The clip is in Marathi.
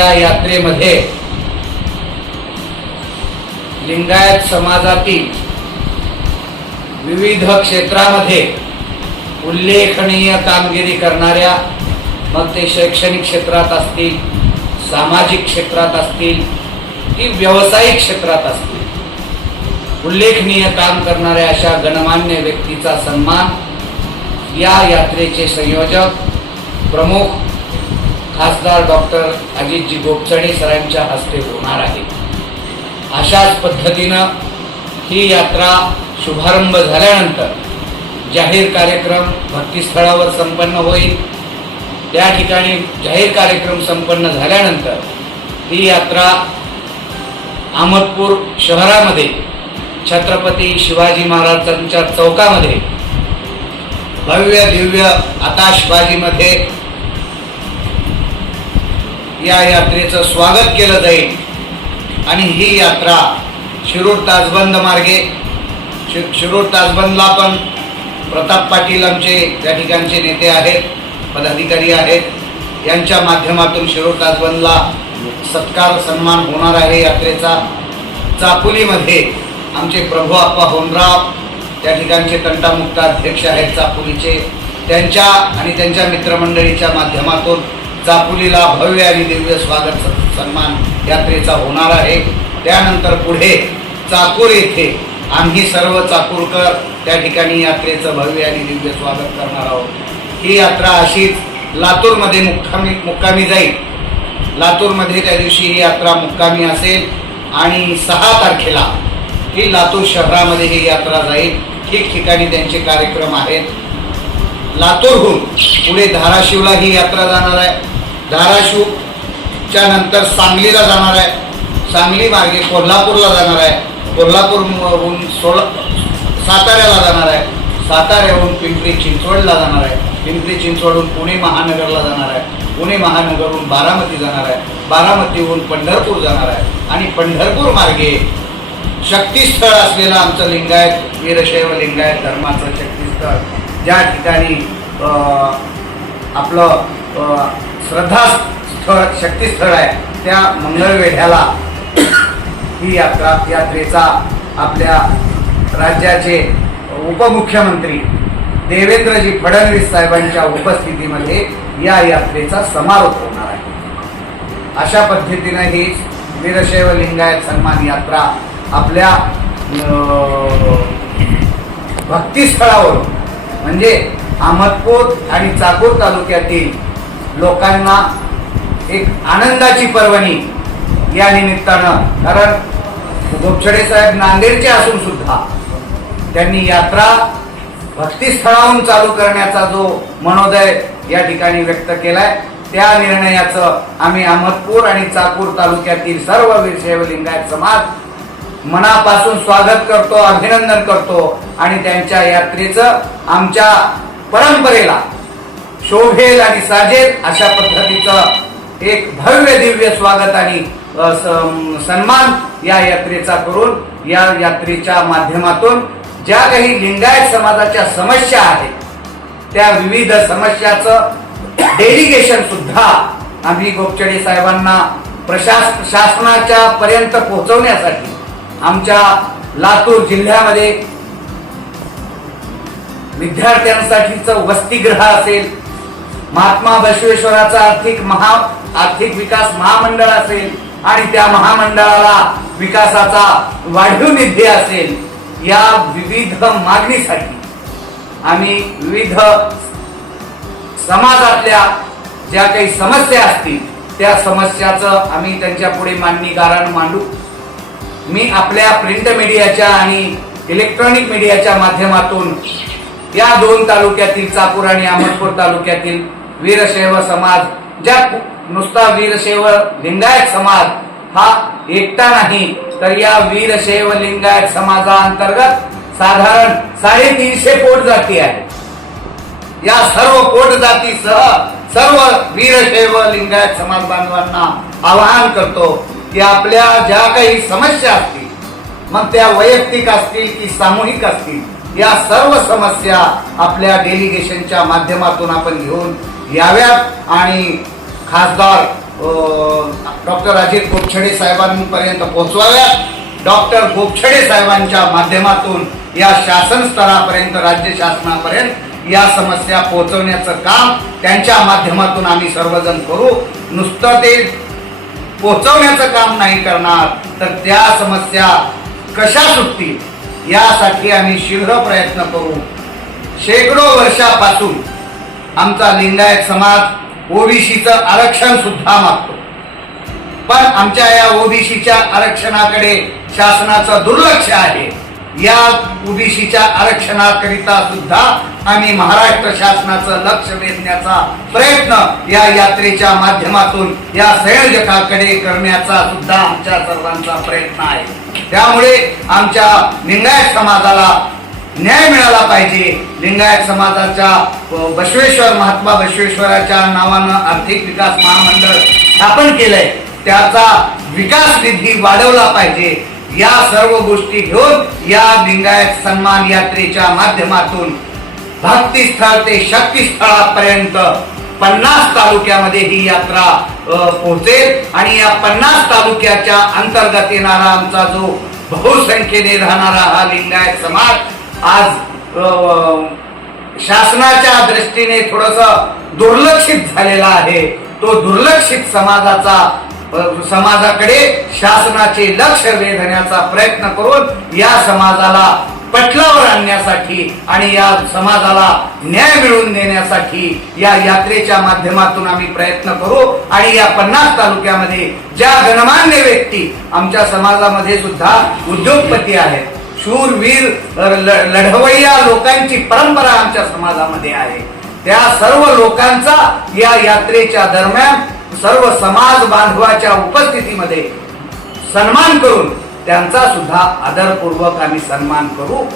या यात्रेमध्ये लिंगायत समाजातील विविध क्षेत्रामध्ये उल्लेखनीय कामगिरी करणाऱ्या मग ते शैक्षणिक क्षेत्रात असतील सामाजिक क्षेत्रात असतील की व्यावसायिक क्षेत्रात असतील. उल्लेखनीय काम करणाऱ्या अशा गणमान्य व्यक्तीचा सन्मान या यात्रेचे संयोजक प्रमुख खासदार डॉक्टर अजितजी गोपचणी सरांच्या हस्ते होणार आहे. अशाच पद्धतीनं ही यात्रा शुभारंभ झाल्यानंतर जाहीर कार्यक्रम भक्तीस्थळावर संपन्न होईल. त्या ठिकाणी जाहीर कार्यक्रम संपन्न झाल्यानंतर ही यात्रा अहमदपूर शहरामध्ये छत्रपती शिवाजी महाराजांच्या चौकामध्ये भव्य दिव्य आताशबाजीमध्ये या यात्रेचं स्वागत केलं जाईल. आणि ही यात्रा शिरूर ताजबंद मार्गे शि शिरूर ताजबंदला पण प्रताप पाटील आमचे त्या ठिकाणचे नेते आहेत पदाधिकारी आहेत. यांच्या माध्यमातून शिरूर ताजबंदला सत्कार सन्मान होणार आहे यात्रेचा. चाकुलीमध्ये आमचे प्रभू आप्पा होमराव त्या ठिकाणचे तंटामुक्त अध्यक्ष आहेत चाकुलीचे. त्यांच्या आणि त्यांच्या मित्रमंडळीच्या माध्यमातून चापुलीला भव्य आणि दिव्य स्वागत स- सन्मान यात्रेचा होणार आहे. त्यानंतर पुढे चाकूर येथे आम्ही सर्व चाकूरकर त्या ठिकाणी यात्रेचं भव्य आणि दिव्य स्वागत करणार आहोत. ही यात्रा अशीच लातूरमध्ये मुक्कामी मुक्कामी जाईल. लातूरमध्ये त्या दिवशी ही यात्रा मुक्कामी असेल आणि सहा तारखेला ही लातूर शहरामध्ये ही यात्रा जाईल. ठिकठिकाणी त्यांचे कार्यक्रम आहेत. लातूरहून पुढे धाराशिवला ही यात्रा जाणार आहे. धाराशिवच्या नंतर सांगलीला जाणार आहे. सांगली मार्गे कोल्हापूरला जाणार आहे. कोल्हापूरहून सोला साताऱ्याला जाणार आहे. साताऱ्याहून पिंपरी चिंचवडला जाणार आहे. पिंपरी चिंचवडहून पुणे महानगरला जाणार आहे. पुणे महानगरहून बारामती जाणार आहे. बारामतीहून पंढरपूर जाणार आहे. आणि पंढरपूर मार्गे शक्तीस्थळ असलेलं आमचं लिंगायत वीरशैव लिंगायत धर्माचं शक्तीस्थळ. ज्या ठिकाणी आपलं श्रद्धास्थळ शक्तीस्थळ आहे त्या मंगळवेढ्याला. ही यात्रा यात्रेचा आपल्या राज्याचे उपमुख्यमंत्री देवेंद्रजी फडणवीस साहेबांच्या उपस्थितीमध्ये या यात्रेचा समारोप होणार आहे. अशा पद्धतीनं ही वीरशैव लिंगायत सन्मान यात्रा आपल्या अं, भक्तिस्थळावरून म्हणजे अहमदपूर आणि चाकूर तालुक्यातील लोकांना एक आनंदाची पर्वणी या निमित्तानं. कारण गोपछडे साहेब नांदेडचे असून सुद्धा त्यांनी यात्रा भक्तिस्थळाहून चालू करण्याचा जो मनोदय या ठिकाणी व्यक्त केलाय त्या निर्णयाचं आम्ही अहमदपूर आणि चाकूर तालुक्यातील सर्व वीरशैव लिंगायत समाज मनापासून स्वागत करतो अभिनंदन करतो आणि त्यांच्या यात्रेचं आमच्या परंपरेला शोभेल आणि साजेल अशा पद्धतीचं एक भव्य दिव्य स्वागत आणि सन्मान या यात्रेचा करून या यात्रेच्या माध्यमातून ज्या काही लिंगायत समाजाच्या समस्या आहेत त्या विविध समस्याचं डेलिगेशन सुद्धा आम्ही गोपचडे साहेबांना प्रशास शासनाच्या पर्यंत पोहोचवण्यासाठी आमच्या लातूर जिल्ह्यामध्ये विद्यार्थ्यांसाठीचं वसतिगृह असेल महात्मा बसवेश्वराचा आर्थिक महा आर्थिक विकास महामंडळ असेल आणि त्या महामंडळाला विकासाचा वाढीव निधी असेल या विविध मागणीसाठी आम्ही विविध समाजातल्या ज्या काही समस्या असतील त्या समस्याचं आम्ही त्यांच्या पुढे मांडणीकारानं मांडू. मी आपल्या प्रिंट मीडियाच्या आणि इलेक्ट्रॉनिक मीडियाच्या माध्यमातून या दोन तालुक्यातील चाकूर आणि अहमदपूर तालुक्यातील वीरशैव समाज. ज्या नुसता वीरशैव लिंगायत समाज हा एकटा नाही तर या वीरशैव लिंगायत समाजाअंतर्गत साधारण साडेतीनशे पोट जाती आहे या सर्व पोट जातीसह सर्व वीरशैव लिंगायत समाज बांधवांना आवाहन करतो की आपल्या ज्या काही समस्या असतील मग त्या वैयक्तिक असतील की सामूहिक असतील या सर्व समस्या आपल्या डेलिगेशनच्या माध्यमातून आपण घेऊन याव्यात. आणि खासदार डॉक्टर अजित गोपछडे साहेबांपर्यंत पोहोचवाव्यात. डॉक्टर गोपछडे साहेबांच्या माध्यमातून या शासन स्तरापर्यंत राज्य शासनापर्यंत या समस्या पोहोचवण्याचं काम त्यांच्या माध्यमातून आम्ही सर्वजण करू. नुसतं ते पोहोचवण्याचं काम नाही करणार तर त्या समस्या कशा सुटतील यासाठी आम्ही शीघ्र प्रयत्न करू. शेकडो वर्षापासून आमचा लिंगायत समाज ओबीसीचं आरक्षण सुद्धा मागतो. पण आमच्या या ओबीसीच्या आरक्षणाकडे शासनाचं दुर्लक्ष आहे. या ओबीसीच्या आरक्षणाकरिता सुद्धा आम्ही महाराष्ट्र शासनाचं लक्ष वेधण्याचा प्रयत्न या यात्रेच्या माध्यमातून या संयोजकाकडे करण्याचा सुद्धा आमच्या सर्वांचा प्रयत्न आहे. त्यामुळे आमच्या लिंगायत समाजाला न्याय मिळाला पाहिजे. लिंगायत समाजाच्या बसवेश्वर महात्मा बसवेश्वराच्या नावानं आर्थिक विकास महामंडळ स्थापन केलंय. त्याचा विकास निधी वाढवला पाहिजे. या सर्व गोष्टी घेऊन या लिंगायत सन्मान यात्रेच्या माध्यमातून भक्तीस्थळ ते शक्तीस्थळापर्यंत पन्नास तालुक्यामध्ये ही यात्रा पोहोचेल. आणि या पन्नास तालुक्याच्या अंतर्गत येणारा आमचा जो बहुसंख्येने राहणारा हा लिंगायत समाज आज शासनाच्या दृष्टीने थोडस दुर्लक्षित झालेला आहे. तो दुर्लक्षित समाजाचा समाजाकडे शासनाचे लक्ष वेधण्याचा प्रयत्न करून या समाजाला पटलावर आणण्यासाठी आणि या समाजाला न्याय मिळवून देण्यासाठी या यात्रेच्या माध्यमातून आम्ही प्रयत्न करू. आणि या पन्नास तालुक्यामध्ये ज्या गणमान्य व्यक्ती आमच्या समाजामध्ये सुद्धा उद्योगपती आहेत शूरवीर ल- लढवय्या लोकांची परंपरा आमच्या समाजामध्ये आहे. त्या सर्व लोकांचा या यात्रेच्या दरम्यान सर्व समाज बांधवाच्या उपस्थितीमध्ये सन्मान करून त्यांचा सुद्धा आदरपूर्वक आम्ही सन्मान करू.